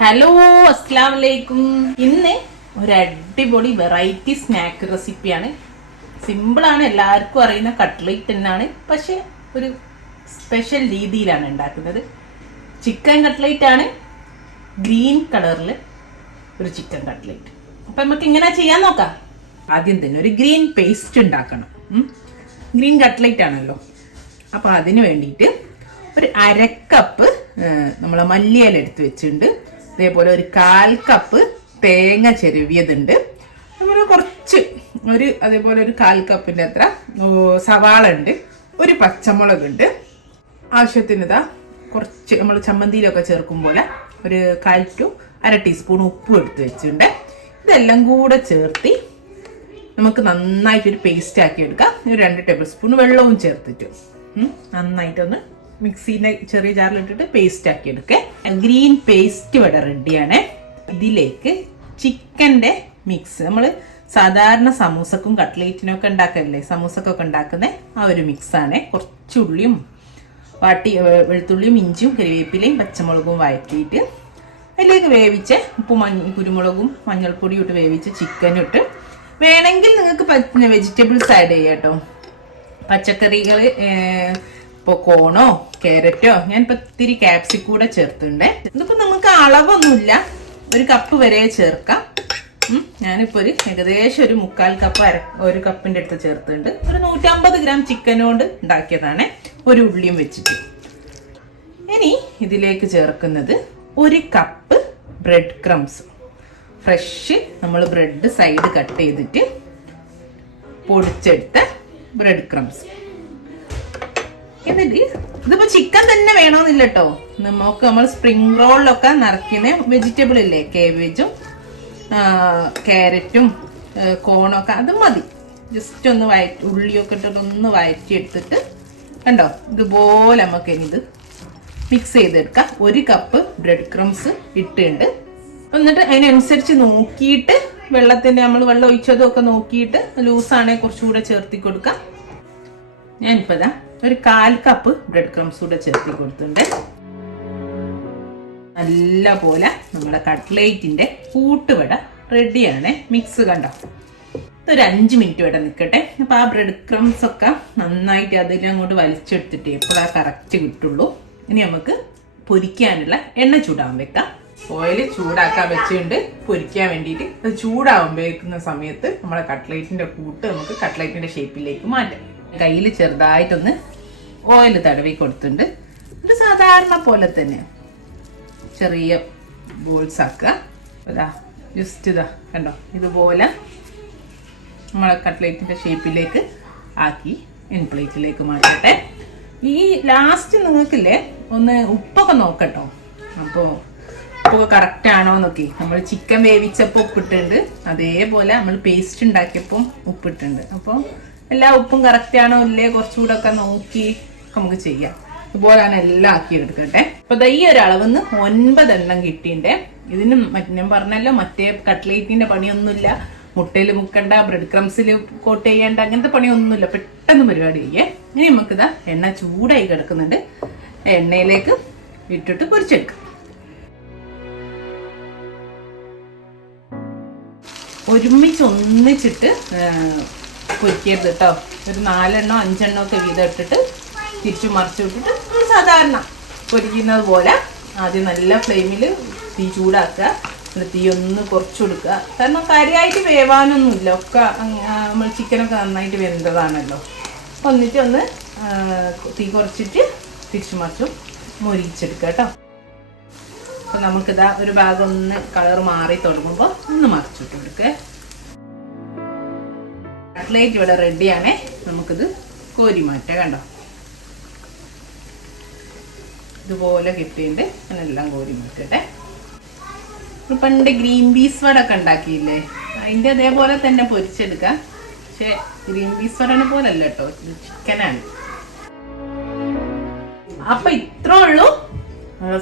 Hello, അസ്സലാമു അലൈക്കും. ഇന്ന് ഒരു അടിപൊളി വെറൈറ്റി സ്നാക്ക് റെസിപ്പിയാണ്. സിമ്പിളാണ്, എല്ലാവർക്കും അറിയുന്ന കട്ട്ലേറ്റ് തന്നെയാണ്. പക്ഷെ ഒരു സ്പെഷ്യൽ രീതിയിലാണ് ഉണ്ടാക്കുന്നത്. ചിക്കൻ കട്ട്ലേറ്റ് ആണ്, ഗ്രീൻ കളറിൽ ഒരു ചിക്കൻ കട്ട്ലേറ്റ്. അപ്പം നമുക്ക് ഇങ്ങനെ ചെയ്യാൻ നോക്കാം. ആദ്യം തന്നെ ഒരു ഗ്രീൻ പേസ്റ്റ് ഉണ്ടാക്കണം. ഗ്രീൻ കട്ട്ലേറ്റ് ആണല്ലോ. അപ്പം അതിന് വേണ്ടിയിട്ട് ഒരു അരക്കപ്പ് നമ്മളെ മല്ലിയില എടുത്ത് വെച്ചിട്ടുണ്ട്. അതേപോലെ ഒരു 1/4 കപ്പ് തേങ്ങ ചെരുവിയതുണ്ട്. അതുപോലെ കുറച്ച് അതേപോലെ ഒരു 1/4 കപ്പിൻ്റെ അത്ര സവാള ഉണ്ട്. ഒരു പച്ചമുളക് ഉണ്ട്. ആവശ്യത്തിന് കുറച്ച് നമ്മൾ ചമ്മന്തിയിലൊക്കെ ചേർക്കും പോലെ ഒരു 1/4 to 1/2 ടീസ്പൂൺ ഉപ്പും എടുത്ത് വെച്ചിട്ടുണ്ട്. ഇതെല്ലാം കൂടെ ചേർത്തി നമുക്ക് നന്നായിട്ടൊരു പേസ്റ്റ് ആക്കി എടുക്കാം. ഒരു 2 ടേബിൾ സ്പൂൺ വെള്ളവും ചേർത്തിട്ട് നന്നായിട്ടൊന്ന് മിക്സിന്റെ ചെറിയ ജാറിലിട്ടിട്ട് പേസ്റ്റ് ആക്കി എടുക്കുക. ഗ്രീൻ പേസ്റ്റ് ഇവിടെ റെഡിയാണ്. ഇതിലേക്ക് ചിക്കൻ്റെ മിക്സ്, നമ്മൾ സാധാരണ സമൂസക്കും കട്ട്ലേറ്റിനും ഒക്കെ ഉണ്ടാക്കല്ലേ, സമൂസക്കൊക്കെ ഉണ്ടാക്കുന്ന ആ ഒരു മിക്സാണ്. കുറച്ച് ഉള്ളിയും വെളുത്തുള്ളിയും ഇഞ്ചിയും കരിവേപ്പിലയും പച്ചമുളകും വഴറ്റിയിട്ട് അതിലേക്ക് വേവിച്ച ഉപ്പും കുരുമുളകും മഞ്ഞൾപ്പൊടിയും ഇട്ട് വേവിച്ച ചിക്കനും ഇട്ട്, വേണമെങ്കിൽ നിങ്ങൾക്ക് വെജിറ്റബിൾസ് ആഡ് ചെയ്യാം കേട്ടോ. പച്ചക്കറികൾ ഇപ്പോൾ കോണോ ക്യാരറ്റോ, ഞാനിപ്പോൾ ഇത്തിരി ക്യാപ്സിക്കൂടെ ചേർത്തിട്ടുണ്ട്. ഇതിപ്പോൾ നമുക്ക് അളവൊന്നുമില്ല, 1 കപ്പ് വരെ ചേർക്കാം. ഞാനിപ്പോൾ ഏകദേശം ഒരു 1/4 കപ്പ് 1 കപ്പിൻ്റെ അടുത്ത് ചേർത്തിട്ടുണ്ട്. ഒരു 150 ഗ്രാം ചിക്കനോട് ഉണ്ടാക്കിയതാണ്. ഒരു ഉള്ളിയും വെച്ചിട്ട് ഇനി ഇതിലേക്ക് ചേർക്കുന്നത് 1 കപ്പ് ബ്രെഡ് ക്രംസ്, ഫ്രഷ് നമ്മൾ ബ്രെഡ് സൈഡ് കട്ട് ചെയ്തിട്ട് പൊടിച്ചെടുത്ത ബ്രെഡ് ക്രംസ്. എന്നിട്ട് ഇതിപ്പോ ചിക്കൻ തന്നെ വേണമെന്നില്ല കേട്ടോ. നമ്മൾ സ്പ്രിംഗ് റോളിലൊക്കെ നിറയ്ക്കുന്ന വെജിറ്റബിൾ ഇല്ലേ, കേബേജും ക്യാരറ്റും കോണൊക്കെ, അത് മതി. ജസ്റ്റ് ഒന്ന് ഉള്ളിയൊക്കെ ഇട്ടിട്ട് ഒന്ന് വഴറ്റി എടുത്തിട്ട് കണ്ടോ, ഇതുപോലെ നമുക്ക് ഇനി ഇത് മിക്സ് ചെയ്തെടുക്കാം. 1 കപ്പ് ബ്രെഡ് ക്രംസ് ഇട്ടുണ്ട്. എന്നിട്ട് അതിനനുസരിച്ച് നോക്കിയിട്ട് വെള്ളത്തിന്റെ, നമ്മൾ വെള്ളം ഒഴിച്ചതും ഒക്കെ നോക്കിയിട്ട് ലൂസാണെങ്കിൽ കുറച്ചുകൂടെ ചേർത്തി കൊടുക്കാം. ഞാനിപ്പോൾ ഒരു 1/4 കപ്പ് ബ്രെഡ് ക്രംസ് കൂടെ ചേർത്തി കൊടുത്തിട്ടുണ്ട്. നല്ല പോലെ നമ്മുടെ കട്ട്ലേറ്റിന്റെ കൂട്ടുവട റെഡിയാണ്. മിക്സ് കണ്ടോ, ഇതൊരു 5 മിനിറ്റ് വരെ നിൽക്കട്ടെ. അപ്പോൾ ആ ബ്രെഡ് ക്രംസ് ഒക്കെ നന്നായിട്ട് അതിലങ്ങോട്ട് വലിച്ചെടുത്തിട്ട് എപ്പോഴാണ് കറക്റ്റ് കിട്ടുള്ളൂ. ഇനി നമുക്ക് പൊരിക്കാനുള്ള എണ്ണ ചൂടാവാൻ വെക്കാം. ഓയിൽ ചൂടാക്കാൻ വെച്ചിട്ടുണ്ട് പൊരിക്കാൻ വേണ്ടിയിട്ട്. അത് ചൂടാവുമ്പോഴേക്കുന്ന സമയത്ത് നമ്മളെ കട്ട്ലേറ്റിന്റെ കൂട്ട് നമുക്ക് കട്ട്ലേറ്റിന്റെ ഷേപ്പിലേക്ക് മാറ്റാം. കയ്യിൽ ചെറുതായിട്ടൊന്ന് ഓയിൽ തടവി കൊടുത്തിട്ടുണ്ട്. ഇത് സാധാരണ പോലെ തന്നെ ചെറിയ ബോൾസ് ആക്കുക. ജസ്റ്റ് കണ്ടോ, ഇതുപോലെ നമ്മളെ കട്ട്ലേറ്റിന്റെ ഷേപ്പിലേക്ക് ആക്കി പ്ലേറ്റിലേക്ക് മാറ്റട്ടെ. ഈ ലാസ്റ്റ് നിങ്ങൾക്കില്ലേ ഒന്ന് ഉപ്പൊക്കെ നോക്കട്ടോ. അപ്പോൾ ഉപ്പൊക്കെ കറക്റ്റ് ആണോ നോക്കി. നമ്മൾ ചിക്കൻ വേവിച്ചപ്പോൾ ഉപ്പിട്ടുണ്ട്, അതേപോലെ നമ്മൾ പേസ്റ്റ് ഉണ്ടാക്കിയപ്പോൾ ഉപ്പിട്ടുണ്ട്. അപ്പോൾ എല്ലാ ഉപ്പും കറക്റ്റ് ആണോ ഇല്ലേ കുറച്ചുകൂടെ ഒക്കെ നോക്കി നമുക്ക് ചെയ്യാം. ഇതുപോലെയാണ് എല്ലാം ആക്കി എടുക്കട്ടെ. അപ്പൊ ഈ ഒരു അളവിന്ന് 9 എണ്ണം കിട്ടിയിട്ടുണ്ട്. ഇതിന് ഞാൻ പറഞ്ഞല്ലോ, മറ്റേ കട്ട്ലേറ്റിന്റെ പണിയൊന്നുമില്ല. മുട്ടയിൽ മുക്കണ്ട, ബ്രെഡ് ക്രംസിൽ കോട്ട് ചെയ്യേണ്ട, അങ്ങനത്തെ പണിയൊന്നുമില്ല. പെട്ടെന്ന് പരിപാടി ചെയ്യേ. ഇനി നമുക്കിതാ എണ്ണ ചൂടായി കിടക്കുന്നുണ്ട്. എണ്ണയിലേക്ക് ഇട്ടിട്ട് പൊരിച്ചെടുക്കാം. ഒന്നിച്ചിട്ട് പൊരിക്കരുത് കേട്ടോ. ഒരു 4 എണ്ണോ 5 എണ്ണോ ഒക്കെ വീതം ഇട്ടിട്ട് തിരിച്ചു മറിച്ചു വിട്ടിട്ട് സാധാരണ പൊരിക്കുന്നത് പോലെ ആദ്യം നല്ല ഫ്ലെയിമിൽ തീ ചൂടാക്കുക. തീ ഒന്ന് കുറച്ച് കൊടുക്കുക. കാരണം കാര്യമായിട്ട് വേവാനൊന്നുമില്ല, ഒക്കെ നമ്മൾ ചിക്കനൊക്കെ നന്നായിട്ട് വെന്തതാണല്ലോ. എന്നിട്ട് ഒന്ന് തീ കുറച്ചിട്ട് തിരിച്ചു മറിച്ചും മൊരിച്ചെടുക്കുക കേട്ടോ. അപ്പം നമുക്കിതാ ഒരു ഭാഗം ഒന്ന് കളർ മാറി തുടങ്ങുമ്പോൾ ഒന്ന് മറിച്ചിട്ട് കൊടുക്കുക. കട്ട്ലേറ്റ് ഇവിടെ റെഡിയാണേ. നമുക്കിത് കോരി മാറ്റാം. കണ്ടോ, ഇതുപോലെ കിട്ടിയിട്ട് ഞാനെല്ലാം കോരി മാറ്റട്ടെ. പണ്ട് ഗ്രീൻ പീസ് വട ഒക്കെ ഉണ്ടാക്കിയില്ലേ, അതിൻ്റെ അതേപോലെ തന്നെ പൊരിച്ചെടുക്കാം. പക്ഷെ ഗ്രീൻ പീസ് വടനെ പോലെ അല്ല കേട്ടോ, ചിക്കനാണ്. അപ്പൊ ഇത്രേ ഉള്ളൂ.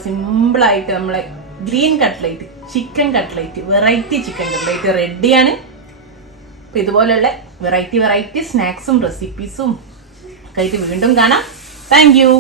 സിമ്പിളായിട്ട് നമ്മളെ green cutlet, chicken cutlet, variety chicken cutlet റെഡിയാണ്. അപ്പൊ ഇതുപോലെയുള്ള വെറൈറ്റി സ്നാക്സും റെസിപ്പീസും ഒക്കെ ആയിട്ട് വീണ്ടും കാണാം. Thank you.